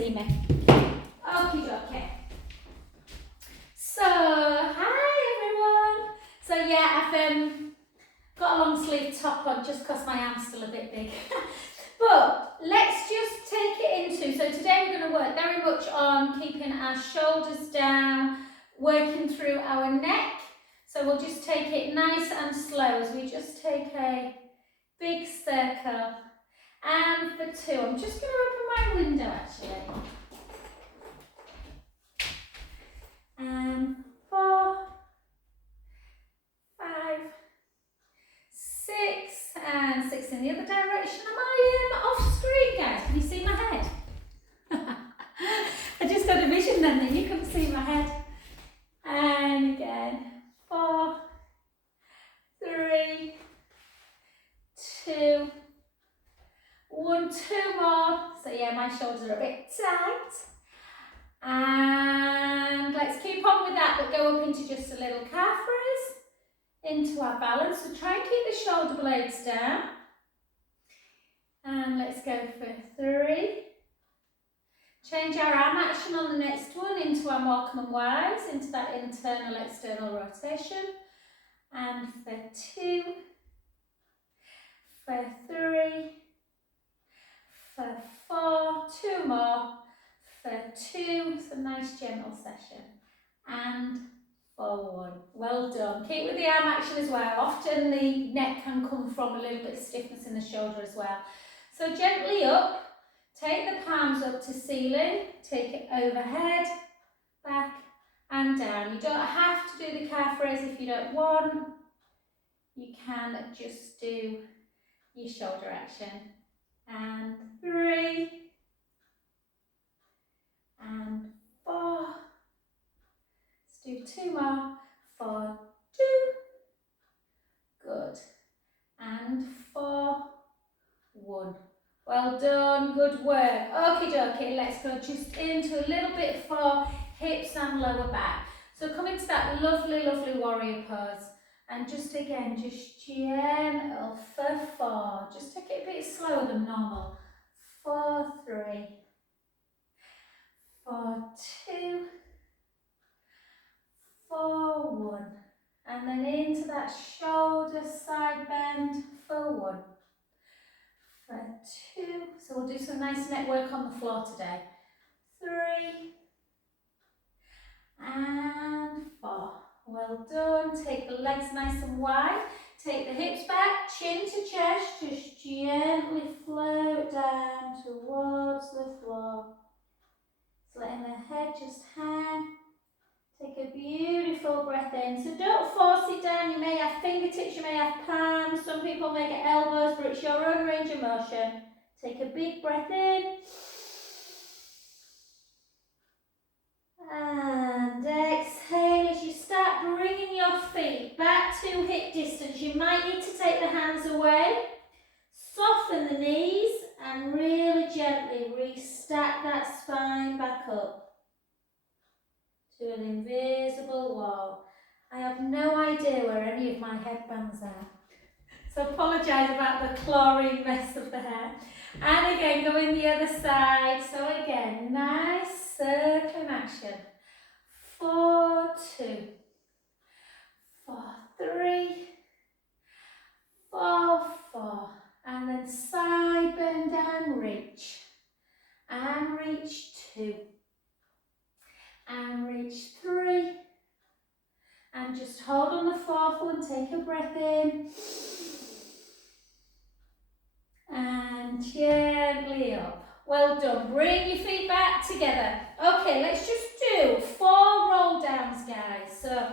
see me. Okie dokie. So, hi everyone. So yeah, I've got a long sleeve top on just because my arm's still a bit big. But let's just take it into, so today we're going to work very much on keeping our shoulders down, working through our neck. So we'll just take it nice and slow as we just take a big circle. And for 2, I'm just going to open my window actually. And 4, 5, 6, and 6 in the other direction. Am I off screen, guys? Can you see my head? I just had a vision then that you couldn't see my head. And again, 4, 3, 2, 1, 2 more. So yeah, my shoulders are a bit tight. And let's keep on with that, but go up into just a little calf raise, into our balance. So try and keep the shoulder blades down. And let's go for 3. Change our arm action on the next one into our Morecambe and Wise, into that internal external rotation. And for 2, for 3, for 4, 2 more, for 2, it's a nice gentle session, and for 1. Well done. Keep with the arm action as well. Often the neck can come from a little bit of stiffness in the shoulder as well. So gently up, take the palms up to ceiling, take it overhead, back and down. You don't have to do the calf raise if you don't want. You can just do your shoulder action. And 3, and 4. Let's do 2 more. 4, 2. Good. And 4, 1. Well done, good work. Okie dokie, let's go just into a little bit for hips and lower back. So come into that lovely, lovely warrior pose. And just again, just gentle for 4. Just take it a bit slower than normal. 4, 3. 4, 2. 4, 1. And then into that shoulder side bend for 1. For 2. So we'll do some nice neck work on the floor today. 3. And 4. Well done. Take the legs nice and wide. Take the hips back, chin to chest. Just gently float down towards the floor. Just letting the head just hang. Take a beautiful breath in. So don't force it down. You may have fingertips, you may have palms. Some people may get elbows, but it's your own range of motion. Take a big breath in. And exhale as you start bringing your feet back to hip distance. You might need to take the hands away. Soften the knees and really gently restack that spine back up to an invisible wall. I have no idea where any of my headbands are, so apologise about the chlorine mess of the hair. And again, go in the other side. So again, nice circling action. 4, 2, 4, 3, 4, 4, and then side bend and reach 2. And reach 3, and just hold on the 4th one, take a breath in, and gently up. Well done, bring your feet back together. Okay, let's just do 4 roll downs, guys. So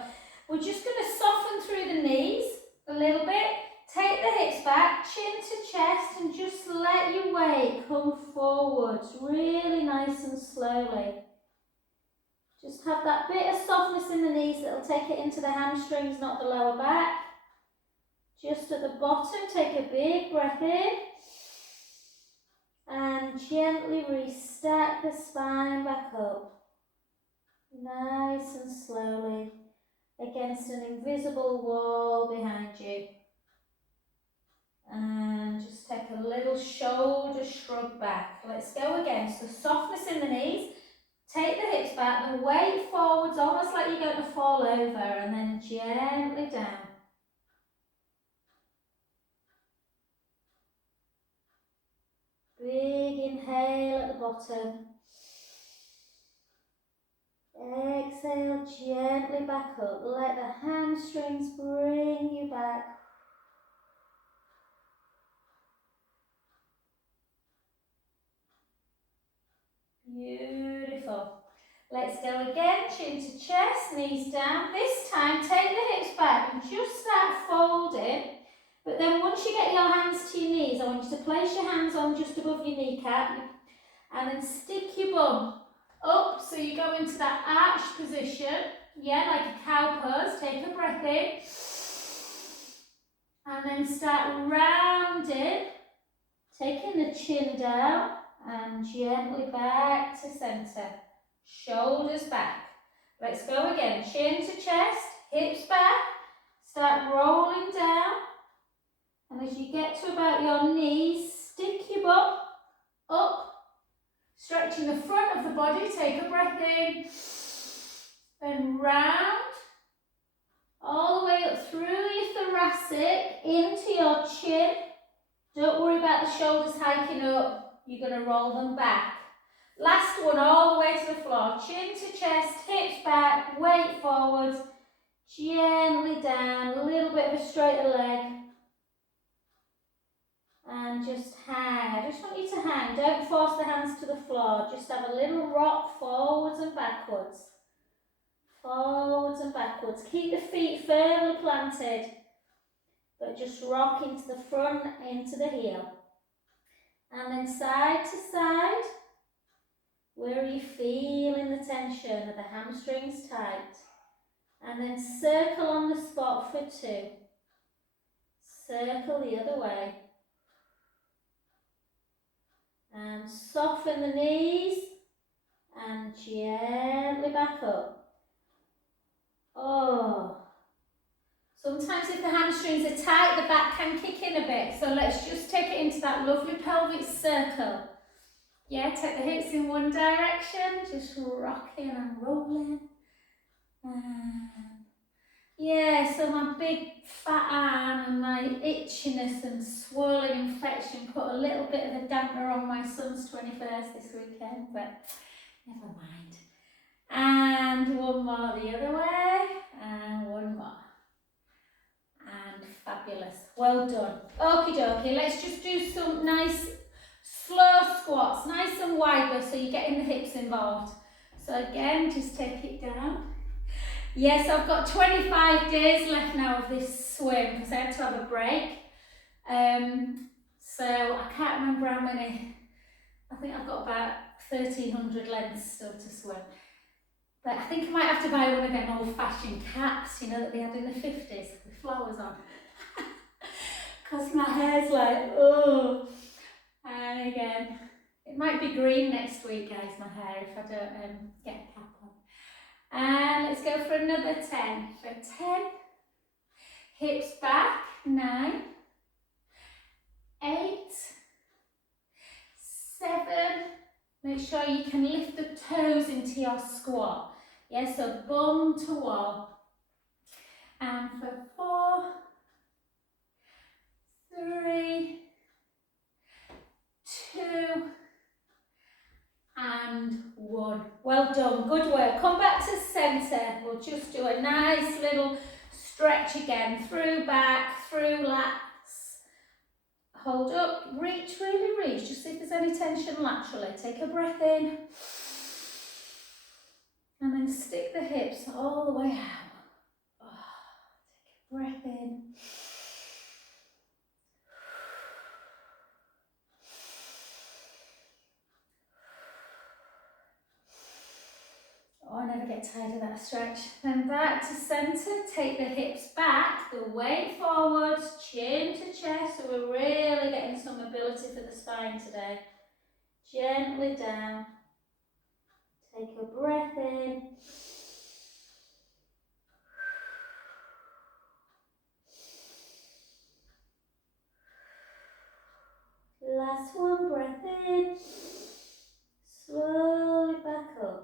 we're just going to soften through the knees a little bit, take the hips back, chin to chest, and just let your weight come forwards, really nice and slowly. Just have that bit of softness in the knees that'll take it into the hamstrings, not the lower back. Just at the bottom, take a big breath in. And gently restack the spine back up. Nice and slowly against an invisible wall behind you. And just take a little shoulder shrug back. Let's go again. So softness in the knees. back, the weight forwards, almost like you're going to fall over, and then gently down. Big inhale at the bottom. Exhale gently back up. Let the hamstrings bring you back. Beautiful. Let's go again. Chin to chest, knees down. This time, take the hips back and just start folding. But then once you get your hands to your knees, I want you to place your hands on just above your kneecap and then stick your bum up so you go into that arched position. Yeah, like a cow pose. Take a breath in. And then start rounding, taking the chin down and gently back to centre. Shoulders back. Let's go again. Chin to chest, hips back. Start rolling down. And as you get to about your knees, stick your butt up. Stretching the front of the body. Take a breath in. Then round. All the way up through your thoracic, into your chin. Don't worry about the shoulders hiking up. You're going to roll them back. Last one, all the way to the floor. Chin to chest, hips back, weight forwards. Gently down, a little bit of a straighter leg. And just hang. I just want you to hang. Don't force the hands to the floor. Just have a little rock forwards and backwards. Forwards and backwards. Keep the feet firmly planted, but just rock into the front, into the heel. And then side to side. Where are you feeling the tension? Are the hamstrings tight? And then circle on the spot for 2. Circle the other way. And soften the knees and gently back up. Oh. Sometimes if the hamstrings are tight, the back can kick in a bit. So let's just take it into that lovely pelvic circle. Yeah, take the hips in one direction, just rocking and rolling. Yeah, so my big fat arm and my itchiness and swollen infection put a little bit of a dampener on my son's 21st this weekend, but never mind. And one more the other way, and one more. And fabulous. Well done. Okie dokie, let's just do some nice slow squats, nice and wide though, so you're getting the hips involved. So again, just take it down. Yes, I've got 25 days left now of this swim because I had to have a break. So I can't remember how many. I think I've got about 1,300 lengths still to swim. But I think I might have to buy one of them old-fashioned caps, you know, that they had in the 50s with flowers on. Because my hair's like, oh. And again, it might be green next week, guys, my hair, if I don't get a cap on. And let's go for another 10. For 10, hips back, 9, 8, 7. Make sure you can lift the toes into your squat. Yeah, so bum to wall. And for 4, 3, 2, and 1. Well done, good work. Come back to centre. We'll just do a nice little stretch again. Through back, through lats. Hold up, reach, really reach. Just see if there's any tension laterally. Take a breath in. And then stick the hips all the way out. Oh, take a breath in. Oh, I never get tired of that stretch. Then back to centre, take the hips back, the weight forwards, chin to chest, so we're really getting some mobility for the spine today. Gently down, take a breath in. Last one, breath in, slowly back up.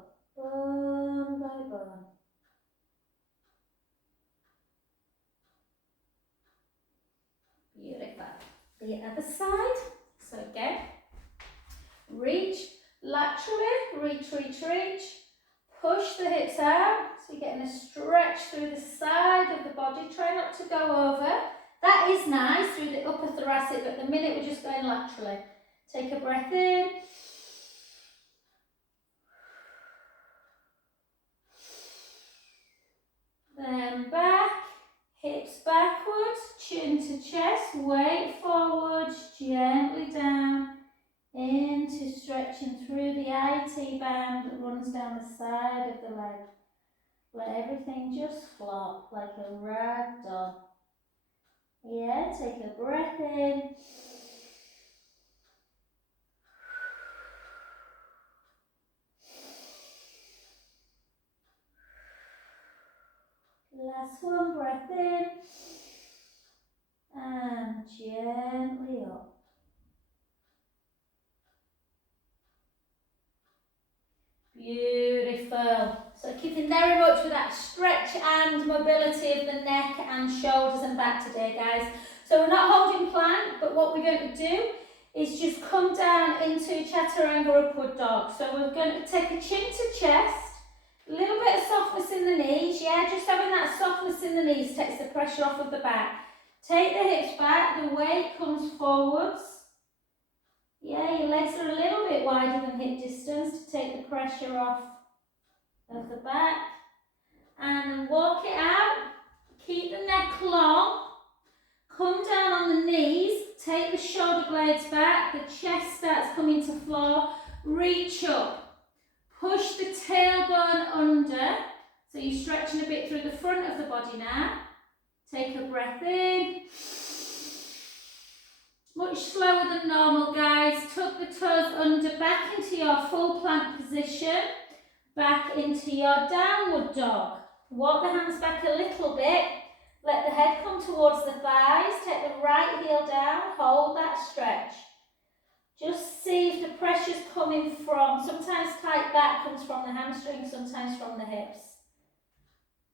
The other side. So again, reach laterally, reach, reach, reach. Push the hips out, so you're getting a stretch through the side of the body. Try not to go over. That is nice through the upper thoracic, but at the minute we're just going laterally. Take a breath in. Then back, hips backwards, chin to chest, weight forwards, gently down into stretching through the IT band that runs down the side of the leg. Let everything just flop like a rag doll. Yeah, take a breath in. Last one, breath in. And gently up. Beautiful. So keeping very much with that stretch and mobility of the neck and shoulders and back today, guys. So we're not holding plank, but what we're going to do is just come down into Chaturanga Upward Dog. So we're going to take a chin to chest, a little bit of softness in the knees. Yeah, just having that softness in the knees takes the pressure off of the back. Take the hips back, the weight comes forwards. Yeah, your legs are a little bit wider than hip distance to take the pressure off of the back. And then walk it out. Keep the neck long. Come down on the knees. Take the shoulder blades back. The chest starts coming to floor. Reach up. Push the tailbone under. So you're stretching a bit through the front of the body now. Take a breath in. Much slower than normal, guys. Tuck the toes under, back into your full plank position, back into your downward dog. Walk the hands back a little bit. Let the head come towards the thighs. Take the right heel down. Hold that stretch. Just see if the pressure's coming from, sometimes tight back comes from the hamstring, sometimes from the hips.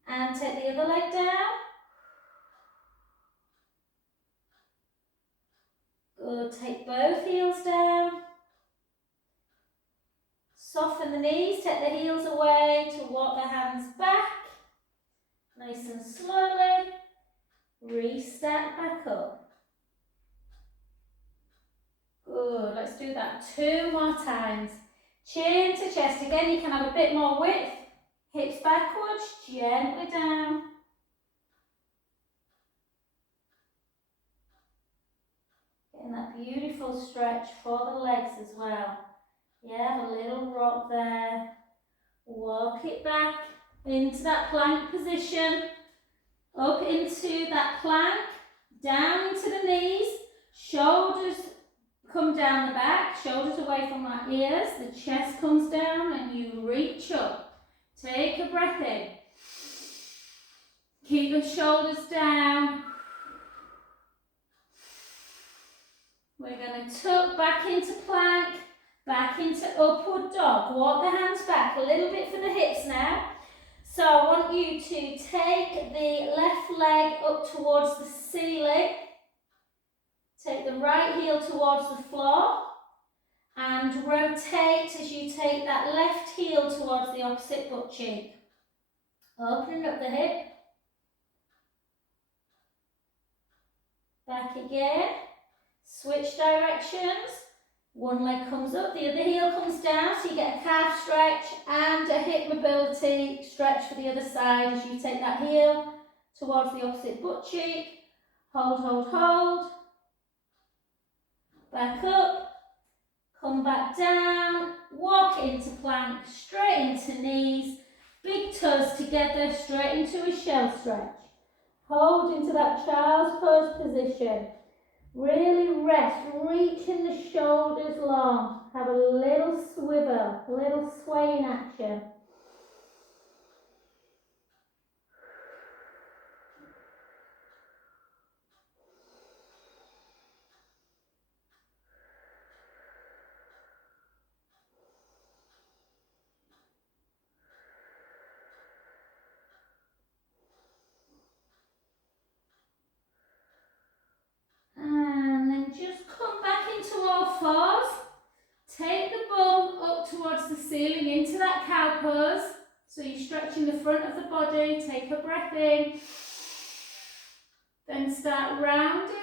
And take the other leg down. Good, take both heels down. Soften the knees, take the heels away to walk the hands back. Nice and slowly. Restack back up. Good, let's do that 2 more times. Chin to chest, again you can have a bit more width. Hips backwards, gently down. Getting that beautiful stretch for the legs as well. Yeah, a little rock there. Walk it back into that plank position. Up into that plank. Down into the knees. Shoulders come down the back. Shoulders away from our ears. The chest comes down and you reach up. Take a breath in. Keep the shoulders down. We're going to tuck back into plank, back into upward dog. Walk the hands back a little bit for the hips now. So I want you to take the left leg up towards the ceiling. Take the right heel towards the floor. And rotate as you take that left heel towards the opposite butt cheek. Opening up the hip. Back again. Switch directions. One leg comes up, the other heel comes down, so you get a calf stretch and a hip mobility stretch for the other side as you take that heel towards the opposite butt cheek. Hold, hold, hold. Back up. Come back down. Walk into plank, straight into knees. Big toes together, straight into a shell stretch. Hold into that child's pose position. Really rest, reaching the shoulders long. Have a little swivel, a little swaying action. And then fours. Take the bum up towards the ceiling into that cow pose. So you're stretching the front of the body. Take a breath in. Then start rounding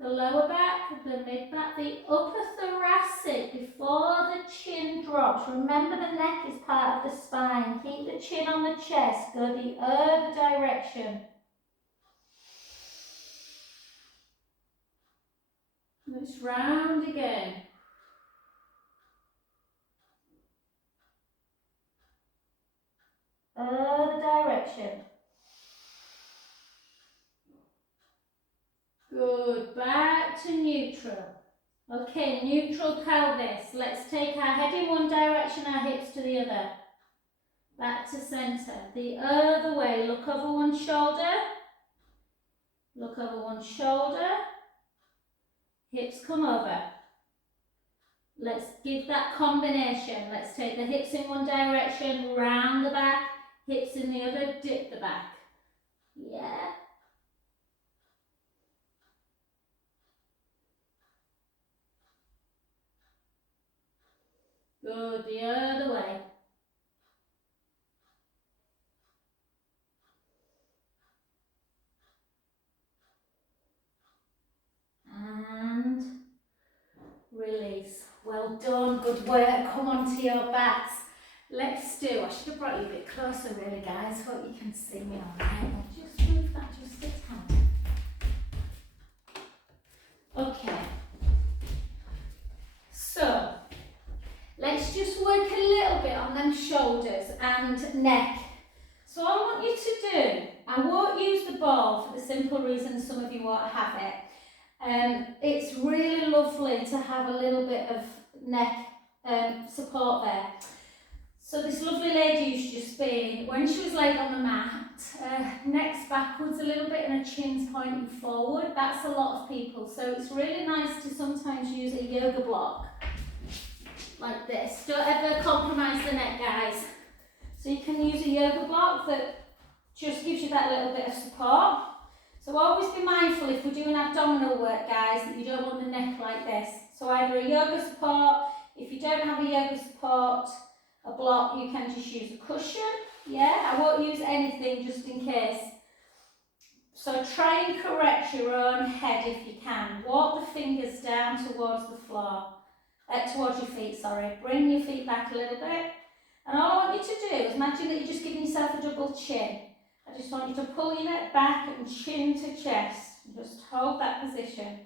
the lower back, the mid back, the upper thoracic before the chin drops. Remember the neck is part of the spine. Keep the chin on the chest. Go the other direction. Let's round again. Other direction. Good, back to neutral. Okay, neutral pelvis. Let's take our head in one direction, our hips to the other. Back to centre. The other way. Look over one shoulder. Look over one shoulder. Hips come over. Let's give that combination. Let's take the hips in one direction, round the back, hips in the other, dip the back. Yeah. Good, the other way. And release. Well done, good work. Come on to your backs. Let's do, I should have brought you a bit closer really guys, hope you can see me alright. I'll just move that just a tad. Okay. So, let's just work a little bit on them shoulders and neck. So all I want you to do, I won't use the ball for the simple reason some of you won't have it. It's really lovely to have a little bit of neck support there. So this lovely lady who's just been, when she was laid on the mat, neck's backwards a little bit and her chin's pointing forward. That's a lot of people. So it's really nice to sometimes use a yoga block like this. Don't ever compromise the neck, guys. So you can use a yoga block that just gives you that little bit of support. So always be mindful if we're doing abdominal work, guys, that you don't want the neck like this. So either a yoga support, if you don't have a yoga support, a block, you can just use a cushion. Yeah, I won't use anything just in case. So try and correct your own head if you can. Walk the fingers down towards the floor, towards your feet, sorry. Bring your feet back a little bit. And all I want you to do is imagine that you're just giving yourself a double chin. I just want you to pull your neck back and chin to chest. Just hold that position.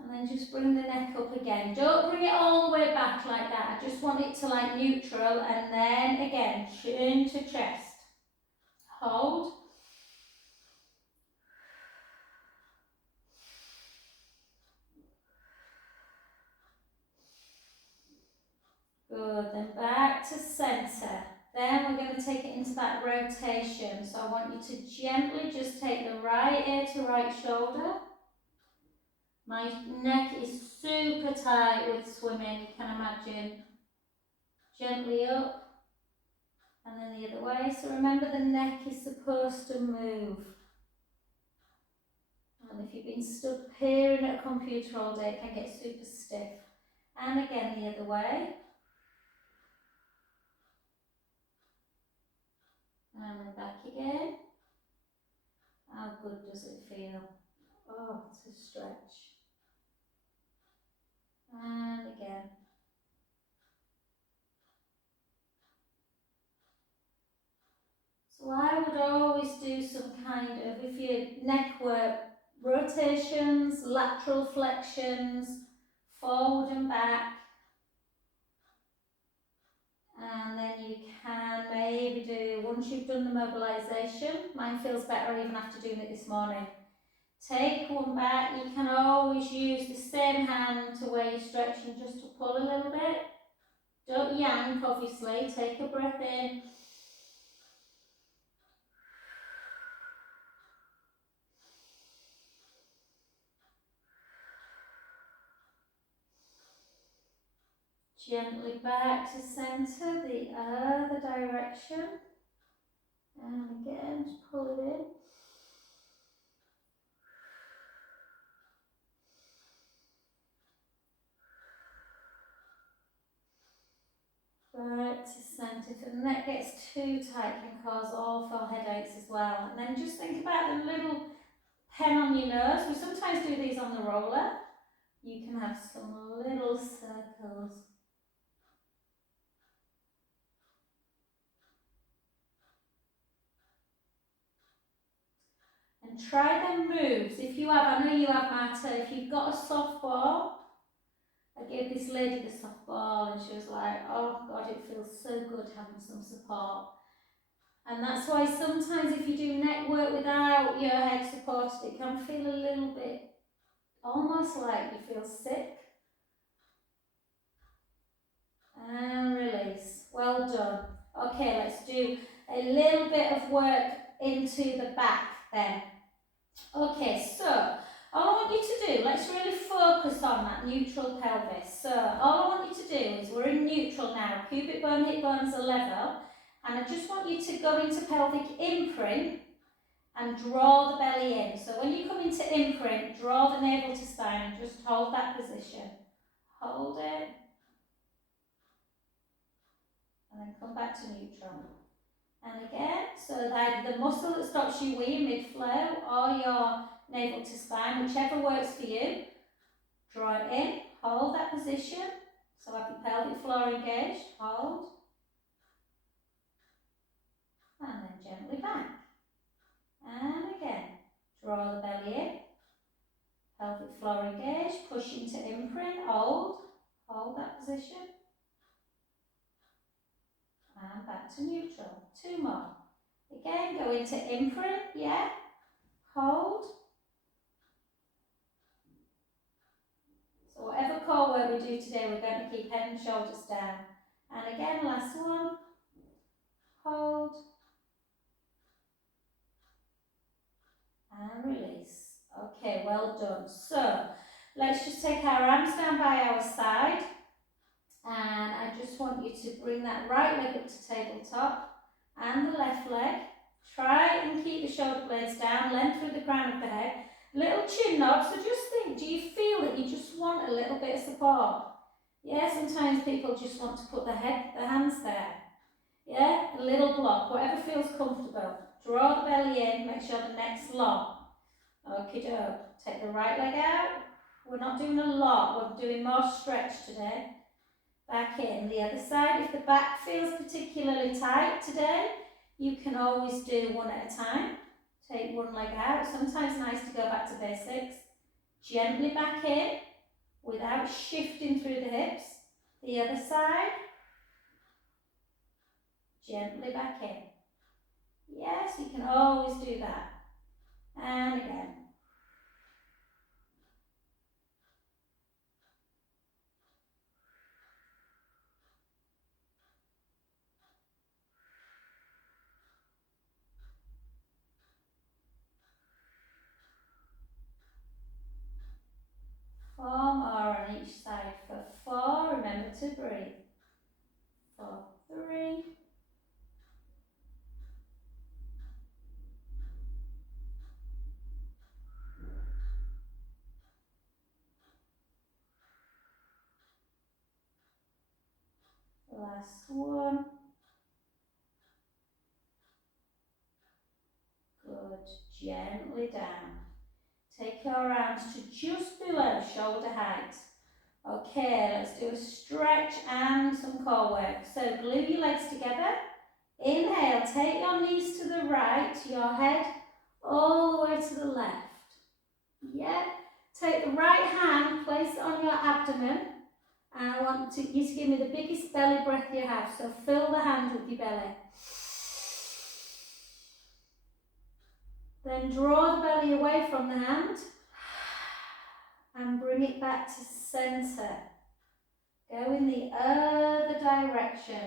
And then just bring the neck up again. Don't bring it all the way back like that. I just want it to like neutral and then again, chin to chest. Hold. Good, then back to centre. Then we're going to take it into that rotation. So I want you to gently just take the right ear to right shoulder. My neck is super tight with swimming, you can imagine. Gently up and then the other way. So remember the neck is supposed to move. And if you've been stuck peering at a computer all day, it can get super stiff. And again the other way. And then back again. How good does it feel? Oh, it's a stretch. And again. So I would always do some kind of, if your neck work, rotations, lateral flexions, forward and back. And then you can maybe do, once you've done the mobilisation, mine feels better even after doing it this morning. Take one back, you can always use the same hand to where you're stretching just to pull a little bit. Don't yank obviously, take a breath in. Gently back to centre, the other direction. And again, just pull it in. Back to centre. If the neck gets too tight, can cause awful headaches as well. And then just think about the little pen on your nose. We sometimes do these on the roller. You can have some little circles. And try them moves. If you have, I know you have, Marta, if you've got a softball, I gave this lady the softball and she was like, oh God, it feels so good having some support. And that's why sometimes if you do neck work without your head supported, it can feel a little bit almost like you feel sick. And release. Well done. Okay, let's do a little bit of work into the back then. Okay, so all I want you to do, let's really focus on that neutral pelvis. So all I want you to do is, we're in neutral now, pubic bone, hip bones are level, and I just want you to go into pelvic imprint and draw the belly in. So when you come into imprint, draw the navel to spine and just hold that position. Hold it. And then come back to neutral. And again, so either the muscle that stops you weeing mid-flow or your navel to spine, whichever works for you. Draw it in, hold that position. So have your pelvic floor engaged, hold. And then gently back. And again, draw the belly in. Pelvic floor engaged, push into imprint, hold. Hold that position. And back to neutral. 2 more. Again, go into imprint, yeah. Hold. So whatever core work we do today, we're going to keep head and shoulders down. And again, last one. Hold. And release. Okay, well done. So let's just take our arms down by our side. And I just want you to bring that right leg up to tabletop and the left leg. Try and keep the shoulder blades down, length through the crown of the head. Little chin nod, so just think, do you feel that you just want a little bit of support? Yeah, sometimes people just want to put the hands there. Yeah, a little block, whatever feels comfortable. Draw the belly in, make sure the neck's long. Okie doke. Take the right leg out. We're not doing a lot, we're doing more stretch today. Back in. The other side, if the back feels particularly tight today, you can always do one at a time. Take one leg out. Sometimes nice to go back to basics. Gently back in without shifting through the hips. The other side. Gently back in. Yes, you can always do that. And again. Four more on each side. For 4, remember to breathe. For 3. Last one. Good. Gently down. Take your arms to just below shoulder height. Okay, let's do a stretch and some core work. So glue your legs together. Inhale, take your knees to the right, your head all the way to the left. Yeah. Take the right hand, place it on your abdomen. And I want you to give me the biggest belly breath you have. So fill the hand with your belly. Then draw the belly away from the hand and bring it back to centre. Go in the other direction.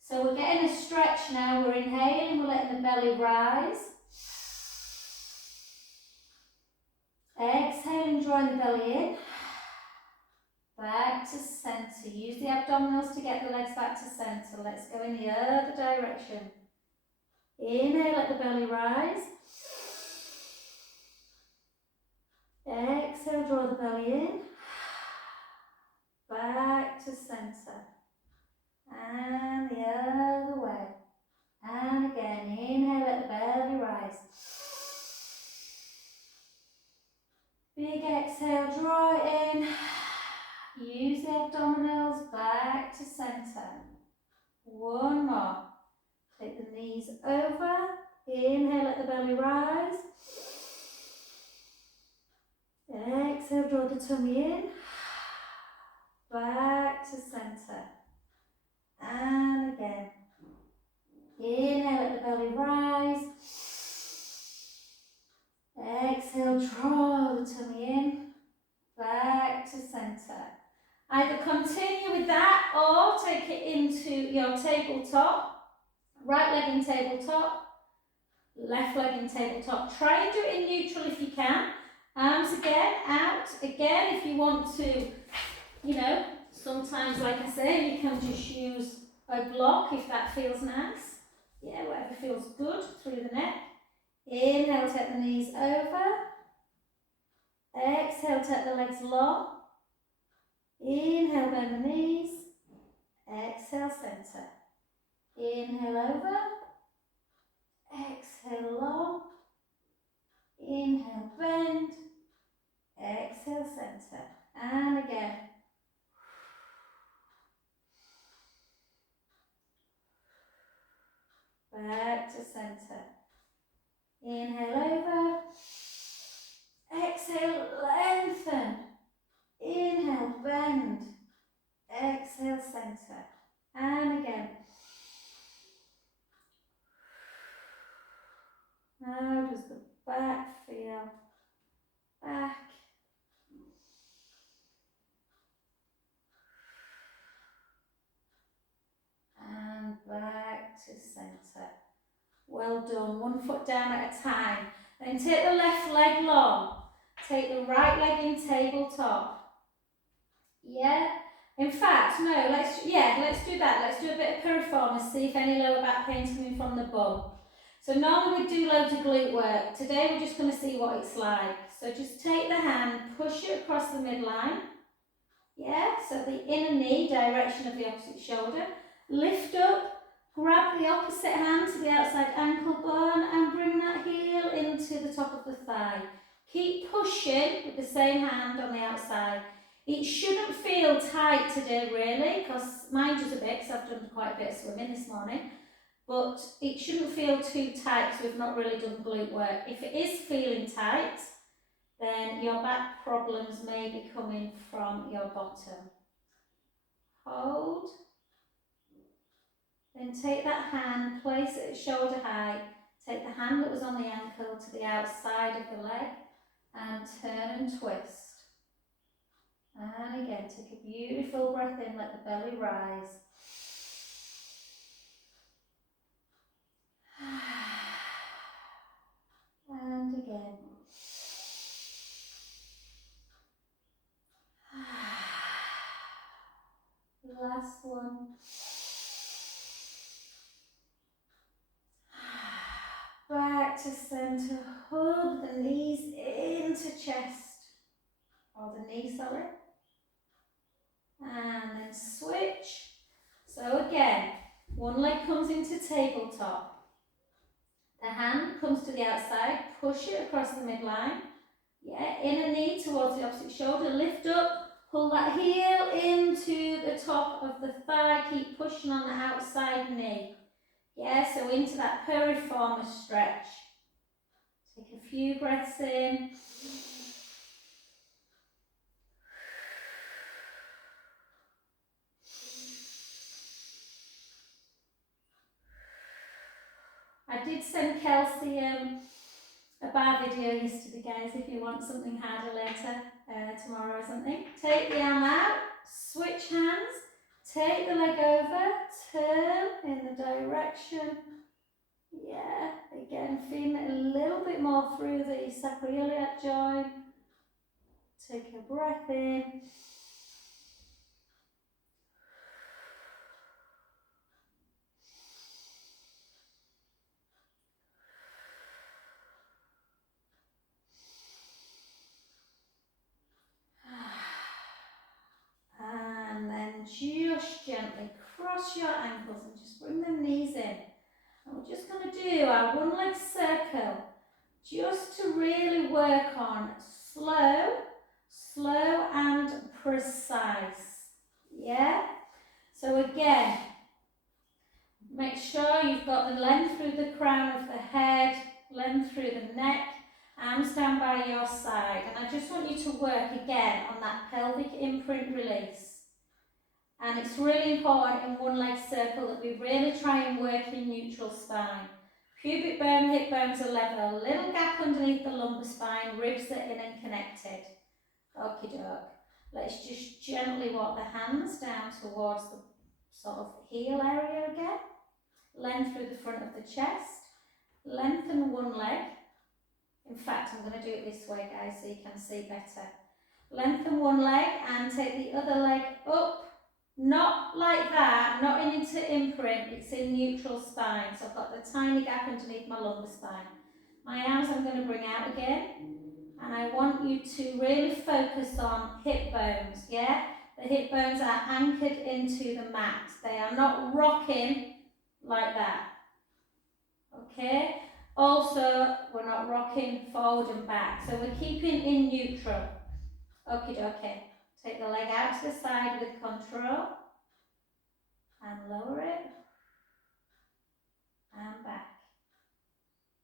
So we're getting a stretch now. We're inhaling, we're letting the belly rise. Exhaling, drawing the belly in. Back back to centre. Use the abdominals to get the legs back to centre. Let's go in the other direction. Inhale, let the belly rise. Exhale, draw the belly in. Back to centre. And the other way. And again, inhale, let the belly rise. Big exhale, draw it in. Use the abdominals back to centre. One more. Take the knees over. Inhale, let the belly rise. Exhale, draw the tummy in. Back to centre. And again. Inhale, let the belly rise. Exhale, draw the tummy in. Back to centre. Either continue with that or take it into your tabletop. Right leg in tabletop, left leg in tabletop. Try and do it in neutral if you can. Arms again, out. Again, if you want to, you know, sometimes, like I say, you can just use a block if that feels nice. Yeah, whatever feels good through the neck. Inhale, take the knees over. Exhale, take the legs long. Inhale, bend the knees. Exhale, centre. Inhale over. Exhale, long. Inhale, bend. Exhale, centre. And again. Back to centre. Inhale over. Exhale, lengthen. Inhale, bend. Exhale, centre. And again. How does the back feel? Back. And back to centre. Well done. One foot down at a time. Then take the left leg long. Take the right leg in tabletop. Yeah. In fact, no, let's do that. Let's do a bit of piriformis, see if any lower back pain's coming from the bum. So normally we do loads of glute work. Today we're just going to see what it's like. So just take the hand, push it across the midline. Yeah, so the inner knee, direction of the opposite shoulder. Lift up, grab the opposite hand to the outside ankle bone and bring that heel into the top of the thigh. Keep pushing with the same hand on the outside. It shouldn't feel tight today really, because mine does a bit, because I've done quite a bit of swimming this morning. But it shouldn't feel too tight because we've not really done glute work. If it is feeling tight, then your back problems may be coming from your bottom. Hold. Then take that hand, place it at shoulder height. Take the hand that was on the ankle to the outside of the leg and turn and twist. And again, take a beautiful breath in, let the belly rise. And again. Last one. Back to centre. Hug the knees into chest. Or the knee, sorry. And then switch. So again, one leg comes into tabletop. The hand comes to the outside, push it across the midline. Yeah, inner knee towards the opposite shoulder, lift up, pull that heel into the top of the thigh, keep pushing on the outside knee. Yeah, so into that piriformis stretch. Take a few breaths in. I did send Kelsey a bar video yesterday, guys, if you want something harder later, tomorrow or something. Take the arm out, switch hands, take the leg over, turn in the direction. Yeah, again, feeling it a little bit more through the sacroiliac joint. Take a breath in. your ankles and just bring them knees in. And we're just going to do our one leg circle just to really work on slow and precise. Yeah? So again, make sure you've got the length through the crown of the head, length through the neck, arms down by your side. And I just want you to work again on that pelvic imprint release. And it's really important in one leg circle that we really try and work in neutral spine. Pubic bone, hip bones are level, little gap underneath the lumbar spine, ribs are in and connected. Okie doke. Let's just gently walk the hands down towards the sort of heel area again. Length through the front of the chest. Lengthen one leg. In fact, I'm going to do it this way, guys, so you can see better. Lengthen one leg and take the other leg up. Not like that, not into imprint, it's in neutral spine. So I've got the tiny gap underneath my lumbar spine. My arms I'm going to bring out again. And I want you to really focus on hip bones, yeah? The hip bones are anchored into the mat. They are not rocking like that. Okay? Also, we're not rocking forward and back. So we're keeping in neutral. Okie dokie. Take the leg out to the side with control. And lower it. And back.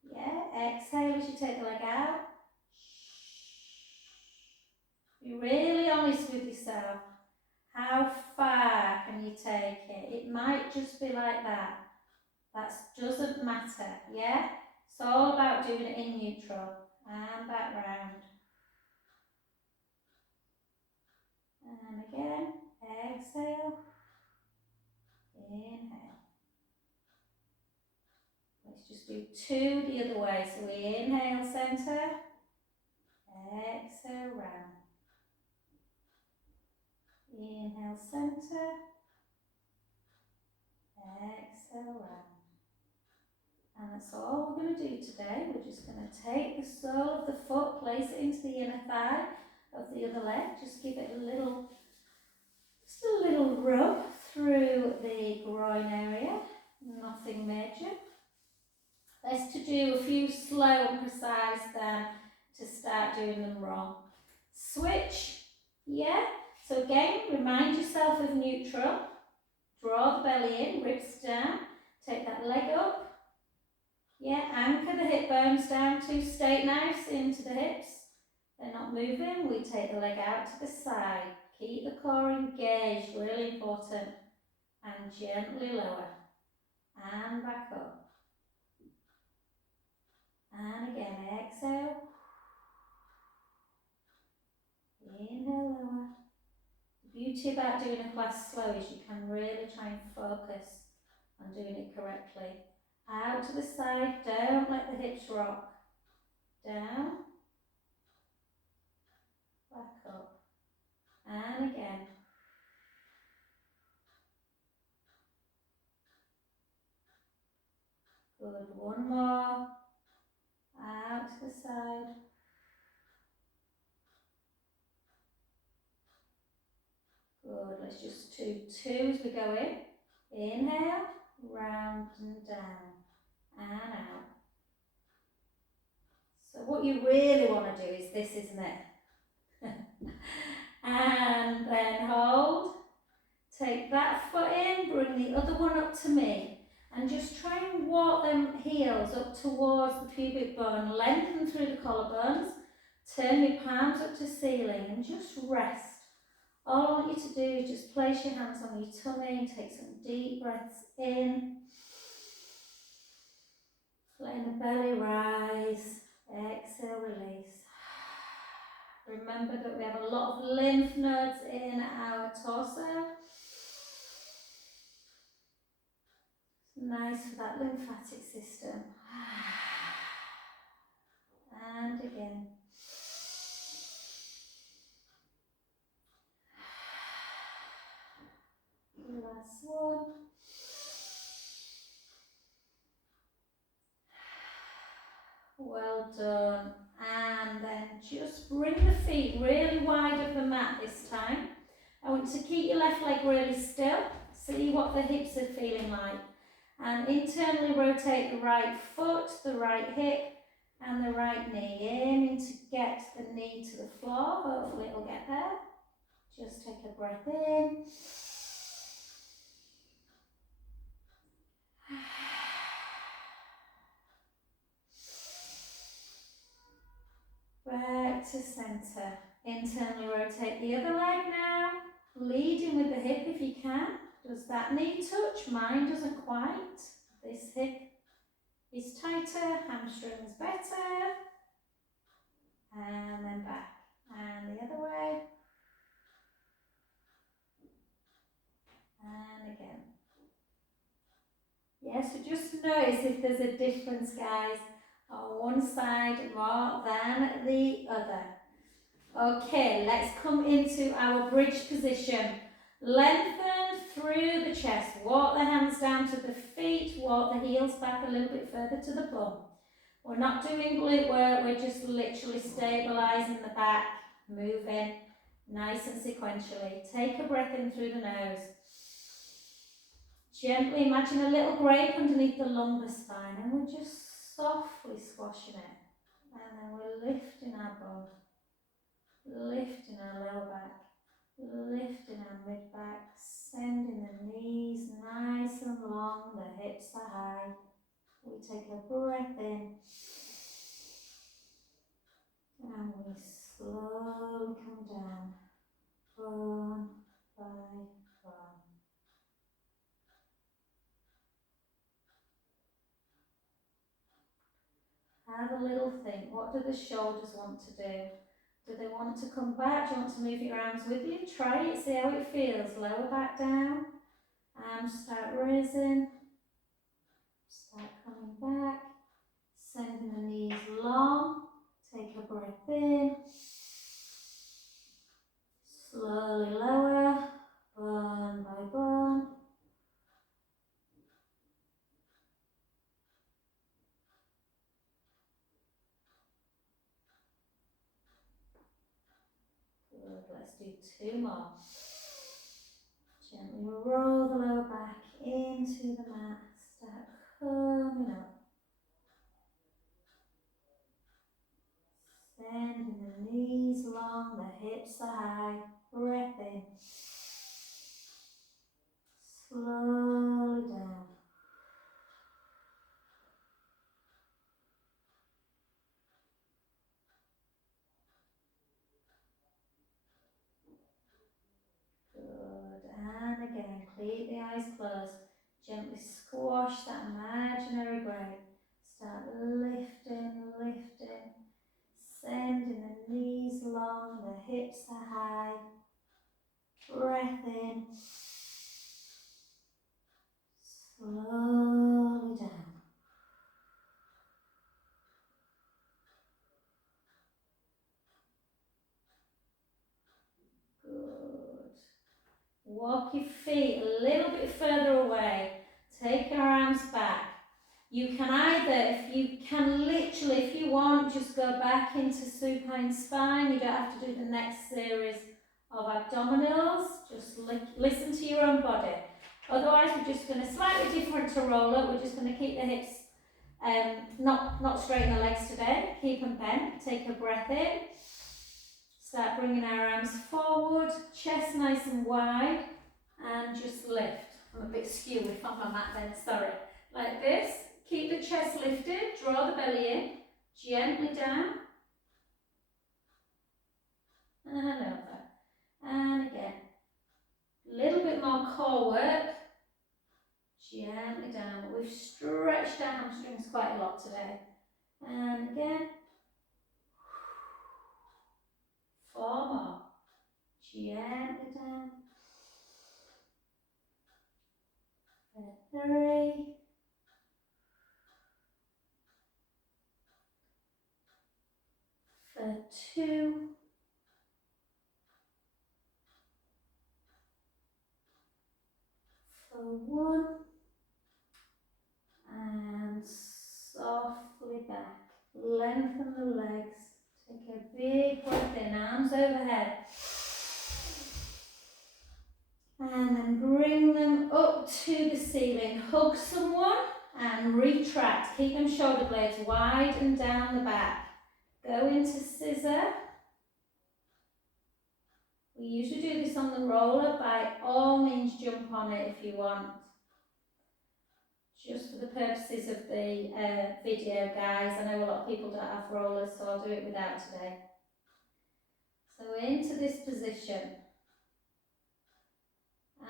Yeah, exhale as you take the leg out. Be really honest with yourself. How far can you take it? It might just be like that. That doesn't matter, yeah? It's all about doing it in neutral. And back round. And again, exhale. Inhale. Let's just do two the other way. So we inhale center. Exhale round. Inhale center. Exhale round. And that's all we're going to do today. We're just going to take the sole of the foot, place it into the inner thigh of the other leg. Just give it a little rub through the groin area. Nothing major. Let's to do a few slow and precise then to start doing them wrong. Switch, yeah? So again, remind yourself of neutral. Draw the belly in, ribs down. Take that leg up. Yeah, anchor the hip bones down to stay nice into the hips. They're not moving. We take the leg out to the side. Keep the core engaged, really important. And gently lower. And back up. And again, exhale. Inhale, lower. The beauty about doing a class slow is you can really try and focus on doing it correctly. Out to the side, don't let the hips rock. Down. Back up. And again. Good, one more. Out to the side. Good, let's just do two as we go in. Inhale, round and down, and out. So what you really want to do is this, isn't it? And then hold. Take that foot in, bring the other one up to me. And just try and walk them heels up towards the pubic bone. Lengthen through the collarbones. Turn your palms up to ceiling and just rest. All I want you to do is just place your hands on your tummy and take some deep breaths in. Letting the belly rise. Exhale, release. Remember that we have a lot of lymph nodes in our torso. Nice for that lymphatic system. And again. Last one. Well done. And then just bring the feet really wide of the mat this time. I want you to keep your left leg really still. See what the hips are feeling like. And internally rotate the right foot, the right hip, and the right knee. Aiming to get the knee to the floor. Hopefully it'll get there. Just take a breath in. Back to centre. Internally rotate the other leg now. Leading with the hip if you can. Does that knee touch? Mine doesn't quite. This hip is tighter, hamstrings better. And then back. And the other way. And again. Yes, so just notice if there's a difference, guys, on one side more than the other. Okay, let's come into our bridge position. Lengthen through the chest. Walk the hands down to the feet. Walk the heels back a little bit further to the bum. We're not doing glute work. We're just literally stabilising the back, moving nice and sequentially. Take a breath in through the nose. Gently imagine a little grape underneath the lumbar spine, and we're just softly squashing it. And then we're lifting our bum. Lifting our lower back, lifting our mid back, sending the knees nice and long, the hips are high. We take a breath in and we slowly come down, bone by bone. Have a little think, what do the shoulders want to do? Do they want to come back? Do you want to move your arms with you? Try it, see how it feels. Lower back down. Arms start raising. Start coming back. Sending the knees long. Take a breath in. Slowly lower. Bone by bone. Let's do two more. Gently roll the lower back into the mat. Start coming up. Sending the knees long, the hips are high. Breath in. Slowly down. And again, keep the eyes closed. Gently squash that imaginary grape. Start lifting, lifting. Sending the knees long, the hips are high. Breath in. Slowly down. Walk your feet a little bit further away. Take our arms back. You can either, if you want, just go back into supine spine. You don't have to do the next series of abdominals. Just listen to your own body. Otherwise, we're just going to slightly different to roll up. We're just going to keep the hips, not straighten the legs today. Keep them bent. Take a breath in. Start bringing our arms forward, chest nice and wide, and just lift. I'm a bit skewy on my mat then, sorry. Like this, keep the chest lifted, draw the belly in, gently down, and over. And again, a little bit more core work, gently down. We've stretched our hamstrings quite a lot today. And again, 4 more. Gently down. For 3. For 2. For 1. And softly back. Lengthen the legs. Take a big breath in, arms overhead. And then bring them up to the ceiling. Hug someone and retract. Keep them shoulder blades wide and down the back. Go into scissor. We usually do this on the roller. By all means, jump on it if you want. Just for the purposes of the video, guys. I know a lot of people don't have rollers, so I'll do it without today. So into this position.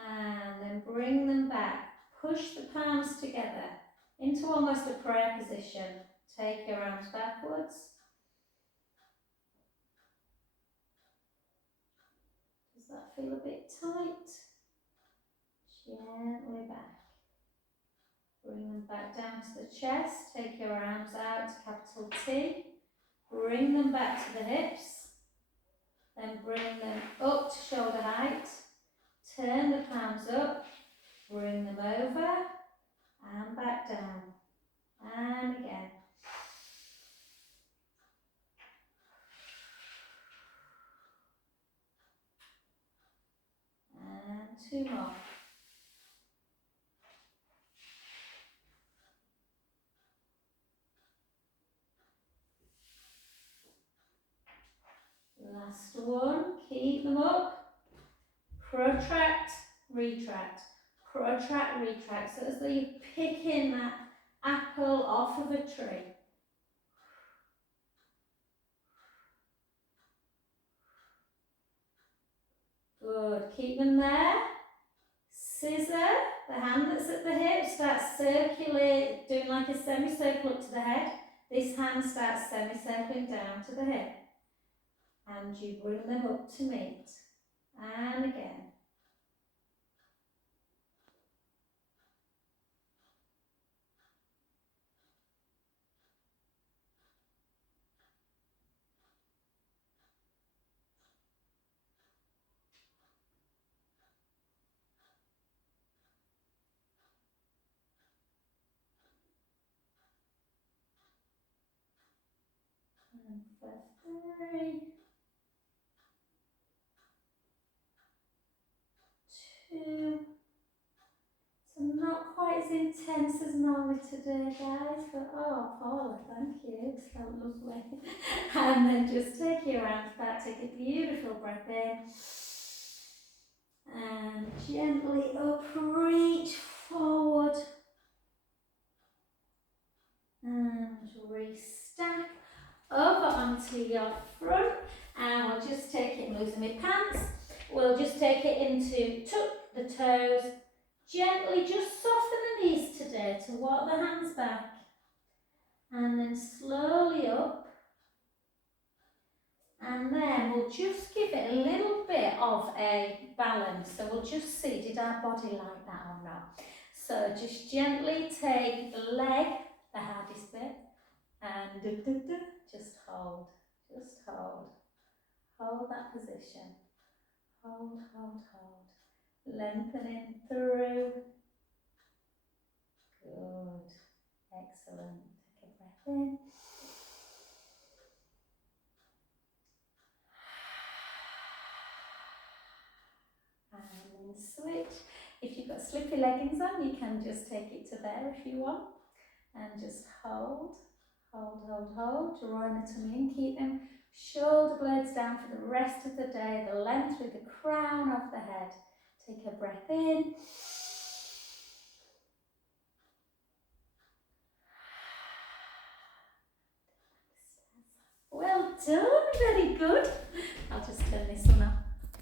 And then bring them back. Push the palms together into almost a prayer position. Take your arms backwards. Does that feel a bit tight? Gently back. Bring them back down to the chest. Take your arms out to capital T. Bring them back to the hips. Then bring them up to shoulder height. Turn the palms up. Bring them over. And back down. And again. And 2 more. Last one. Keep them up. Protract, retract. Protract, retract. So as though you're picking that apple off of a tree. Good. Keep them there. Scissor, the hand that's at the hip starts circulate, doing like a semicircle up to the head. This hand starts semicircling down to the hip. And you bring them up to meet. And again. And for 3, 2. So not quite as intense as normally today, guys, but oh, Paula, thank you, it's so lovely. And then just take your arms back, take a beautiful breath in, and gently up, reach forward, and restack over onto your front, and we'll just take it, losing my pants, we'll just take it into tuck the toes, gently just soften the knees today to walk the hands back, and then slowly up, and then we'll just give it a little bit of a balance, so we'll just see, did our body like that or not? So just gently take the leg, the hardest bit, and just hold, hold that position, hold, lengthening through, good, excellent, take a breath in, and then switch. If you've got slippy leggings on, you can just take it to there if you want, and just hold, drawing the tummy in, keep them shoulder blades down for the rest of the day, the length with the crown of the head. Take a breath in. Well done, very good. I'll just turn this one off.